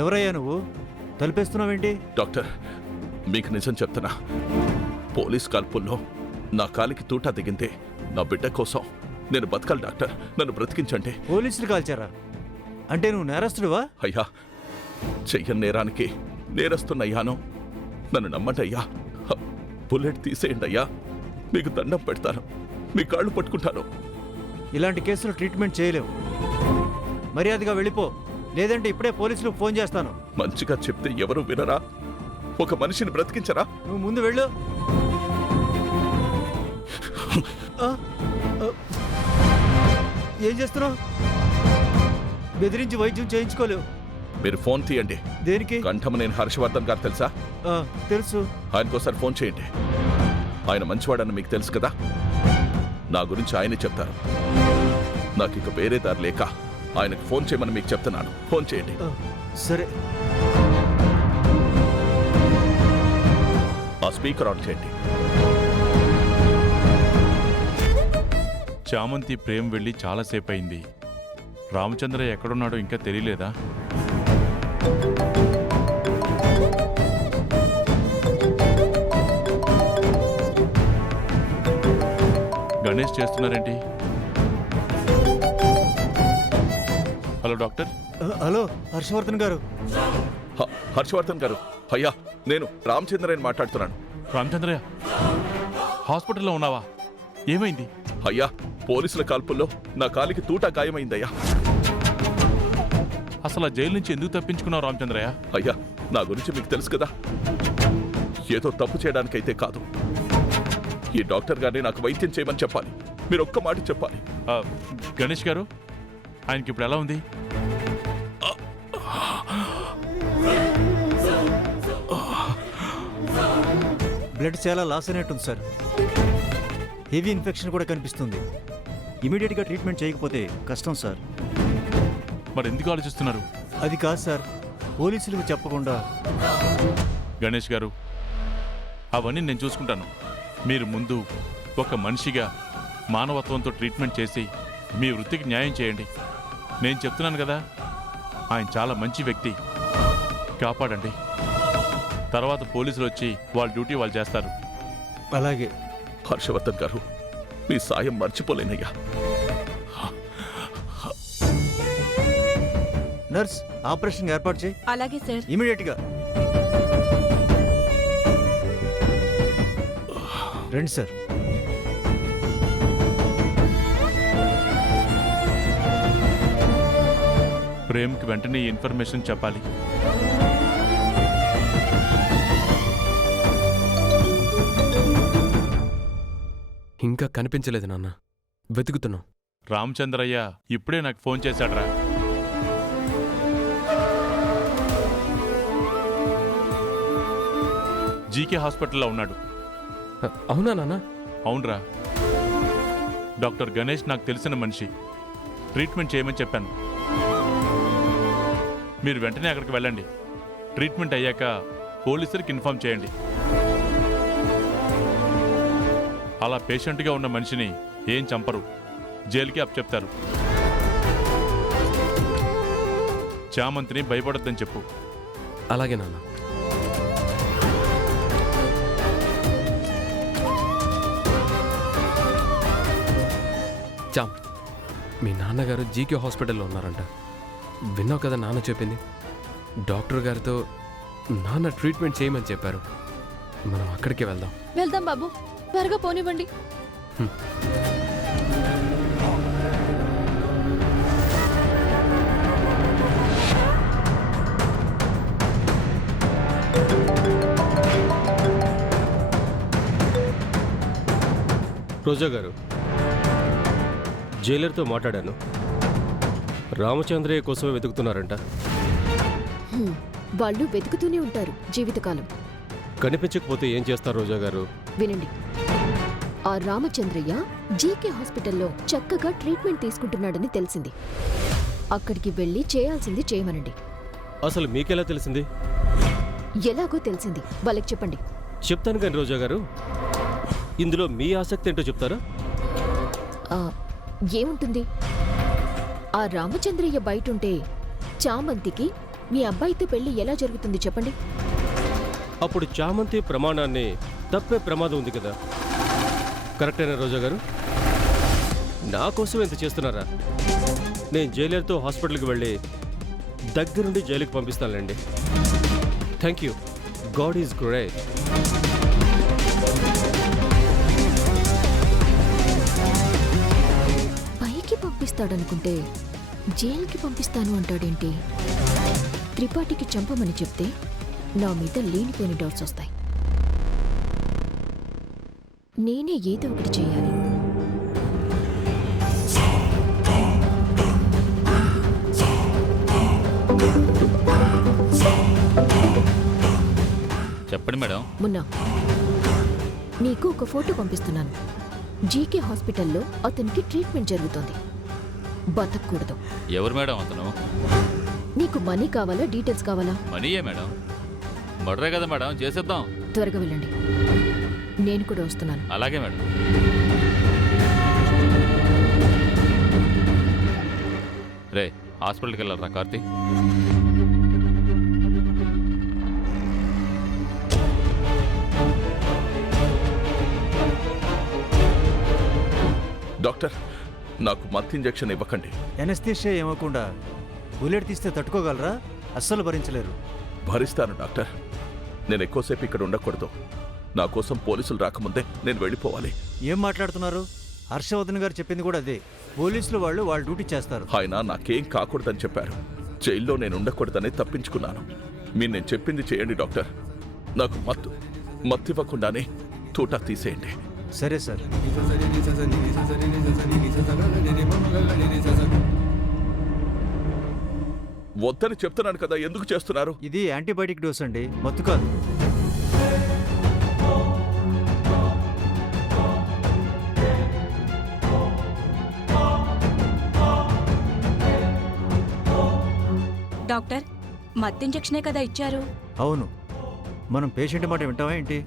ఎవరయ్యా నువ్వు? తలుపేస్తున్నావేంటి? డాక్టర్, మీకు నిజం చెప్తున్నా. పోలీస్ కాల్పుల్లో నా కాలికి తూటా దిగింది. నా బిడ్డ కోసం నేను బతకాలి డాక్టర్, నన్ను బ్రతికించండి. పోలీసులు కాల్చారా? అంటే నువ్వు నేరస్తుడివా? అయ్యా, చెయ్యని నేరానికి నేరస్తున్నయ్యాను. నన్ను నమ్మండి అయ్యా. బుల్లెట్ తీసేయండి అయ్యా, మీకు దండం పెడతాను, మీ కాళ్ళు పట్టుకుంటాను. ఇలాంటి కేసులు ట్రీట్మెంట్ చేయలేవు. మర్యాదగా వెళ్ళిపో, లేదంటే ఇప్పుడే పోలీసులకు ఫోన్ చేస్తాను. మంచిగా చెప్తే ఎవరు వినరా? ఒక మనిషిని బ్రతికించరా? నువ్వు ముందు వెళ్ళు. ఏం చేస్తున్నావు? బెదిరించి వైద్యం చేయించుకోలేవు. మీరు ఫోన్ తీయండి. దేనికి? కంఠమనేని హర్షవర్ధన్ గారు తెలుసా? తెలుసు. ఆయనకోసారి ఫోన్ చేయండి. ఆయన మంచివాడని మీకు తెలుసు కదా. నా గురించి ఆయనే చెప్తారు. నాకు ఇక వేరే దారి లేక ఆయనకు ఫోన్ చేయమని మీకు చెప్తున్నాను. ఫోన్ చేయండి. సరే. ఆ స్పీకర్ ఆన్ చేయండి. చామంతి ప్రేమ్ వెళ్ళి చాలాసేపు అయింది. రామచంద్రయ్య ఎక్కడున్నాడో ఇంకా తెలియలేదా? గణేష్ చేస్తున్నారేంటి? Hello doctor. Hello Harshavardhan garu. Harshavardhan గారు, అయ్యా నేను రామచంద్రయ్యని మాట్లాడుతున్నాను. రామచంద్రయ్య, హాస్పిటల్లో ఉన్నావా? ఏమైంది? అయ్యా, పోలీసుల కాల్పుల్లో నా కాలికి తూటా గాయమైందయ్యా. అసలు ఆ జైలు నుంచి ఎందుకు తప్పించుకున్నావు రామచంద్రయ్య? అయ్యా, నా గురించి మీకు తెలుసు కదా. ఏదో తప్పు చేయడానికైతే కాదు. ఈ డాక్టర్ గారిని నాకు వైద్యం చేయమని చెప్పాలి. మీరు ఒక్క మాట చెప్పాలి. గణేష్ గారు, ఆయనకి ఇప్పుడు ఎలా ఉంది? బ్లడ్ చాలా లాస్ అయినట్టుంది సార్. హెవీ ఇన్ఫెక్షన్ కూడా కనిపిస్తుంది. ఇమీడియట్గా ట్రీట్మెంట్ చేయకపోతే కష్టం సార్. మరి ఎందుకు ఆలోచిస్తున్నారు? అది కాదు సార్, పోలీసులకు చెప్పకుండా. గణేష్ గారు, అవన్నీ నేను చూసుకుంటాను. మీరు ముందు ఒక మనిషిగా మానవత్వంతో ట్రీట్మెంట్ చేసి మీ వృత్తికి న్యాయం చేయండి. నేను చెప్తున్నాను కదా, ఆయన చాలా మంచి వ్యక్తి. కాపాడండి. తర్వాత పోలీసులు వచ్చి వాళ్ళ డ్యూటీ వాళ్ళు చేస్తారు. అలాగే. హర్షవర్ధన్ గారు, మీ సాయం మర్చిపోలేనయ్యా. నర్స్, ఆపరేషన్ ఏర్పాటు చేయి. అలాగే సార్. ఇమీడియట్గా రండి సార్. ప్రేమ్కి వెంటనే ఈ ఇన్ఫర్మేషన్ చెప్పాలి. ఇంకా కనిపించలేదు నాన్న, వెతుకుతున్నాం. రామచంద్రయ్య ఇప్పుడే నాకు ఫోన్ చేశాడ్రా. జీకే హాస్పిటల్లో ఉన్నాడు. అవునా నాన్న? అవునరా. డాక్టర్ గణేష్ నాకు తెలిసిన మనిషి. ట్రీట్మెంట్ చేయమని చెప్పాను. మీరు వెంటనే అక్కడికి వెళ్ళండి. ట్రీట్మెంట్ అయ్యాక పోలీసులకు ఇన్ఫార్మ్ చేయండి. అలా పేషెంట్గా ఉన్న మనిషిని ఏం చంపరు, జైలుకి అప్పచెప్తారు. చామంతిని భయపడొద్దని చెప్పు. అలాగే నాన్న. చామ్, మీ నాన్నగారు జీకే హాస్పిటల్లో ఉన్నారంట. విన్నావు కదా నాన్న చెప్పింది. డాక్టర్ గారితో నాన్న ట్రీట్మెంట్ చేయమని చెప్పారు. మనం అక్కడికే వెళ్దాం. వెళ్దాం బాబు, త్వరగా పోనివ్వండి. రోజా గారు, జైలర్తో మాట్లాడాను. రామచంద్రయ్య కోసమే వెతుకుతున్నారంట. వాళ్ళు వెతుకుతూనే ఉంటారు జీవితకాలం. కనిపించకపోతే ఏం చేస్తారు రోజా గారు? వినండి, ఆ రామచంద్రయ్య జీకే హాస్పిటల్లో చక్కగా ట్రీట్మెంట్ తీసుకుంటున్నాడని తెలిసింది. అక్కడికి వెళ్ళి చేయాల్సింది చేయమనండి. అసలు మీకెలా తెలిసింది? ఎలాగో తెలిసింది, వాళ్ళకి చెప్పండి. చెప్తాను కానీ రోజా గారు, ఇందులో మీ ఆసక్తి ఏంటో చెప్తారా? ఏముంటుంది, ఆ రామచంద్రయ్య బయటుంటే చామంతికి మీ అబ్బాయితో పెళ్లి ఎలా జరుగుతుంది చెప్పండి. అప్పుడు చామంతి ప్రమాణాన్ని తప్పే ప్రమాదం ఉంది కదా. కరెక్టేనా రోజా గారు? నా కోసం ఎంత చేస్తున్నారా? నేను జైలర్తో హాస్పిటల్కి వెళ్ళి దగ్గరుండి జైలుకి పంపిస్తానులేండి. Thank you. God is great. పైకి పంపిస్తాడనుకుంటే జైలుకి పంపిస్తాను అంటాడేంటి? త్రిపాఠికి చంపమని చెప్తే నా మీద లేనిపోయిన డౌట్స్ వస్తాయి. నేనే ఏదో ఒకటి చేయాలి. చెప్పండి మేడం. మున్నా, నీకు ఒక ఫోటో పంపిస్తున్నాను. జీకే హాస్పిటల్లో అతనికి ట్రీట్మెంట్ జరుగుతోంది. బతకూడదు. ఎవరు మేడం అతను? నీకు మనీ కావాలా, డీటెయిల్స్ కావాలా? మనీయే మేడం. మర్డరే కదా మేడం, చేసేద్దాం. త్వరగా వెళ్ళండి, నేను కూడా వస్తున్నాను. అలాగే మేడం. రే, హాస్పిటల్కి వెళ్ళారా కార్తీ? డాక్టర్, నాకు మత్తు ఇంజెక్షన్ ఇవ్వకండి. ఎనస్థీషియా ఇవ్వకుండా బుల్లెట్ తీస్తే తట్టుకోగలరా? అస్సలు భరించలేరు. భరిస్తాను డాక్టర్. నేను ఎక్కువసేపు ఇక్కడ ఉండకూడదు. నా కోసం పోలీసులు రాకముందే నేను వెళ్ళిపోవాలి. ఏం మాట్లాడుతున్నారు? హర్షవర్ధన్ గారు చెప్పింది కూడా అదే. పోలీసులు వాళ్ళ డ్యూటీ చేస్తారు. ఆయన నాకేం కాకూడదని చెప్పారు. జైల్లో నేను ఉండకూడదని తప్పించుకున్నాను. మీరు నేను చెప్పింది చేయండి డాక్టర్. నాకు మత్తు ఇవ్వకుండానే తూటా తీసేయండి. సరే సార్. వద్దని చెప్తున్నాను కదా, ఎందుకు చేస్తున్నారు? ఇది యాంటీబయాటిక్ డోస్ అండి, మత్తు కాదు. డాక్టర్, మత్తు ఇంజెక్షనే కదా ఇచ్చారు? అవును. మనం పేషెంట్ మాట వింటామా ఏంటి?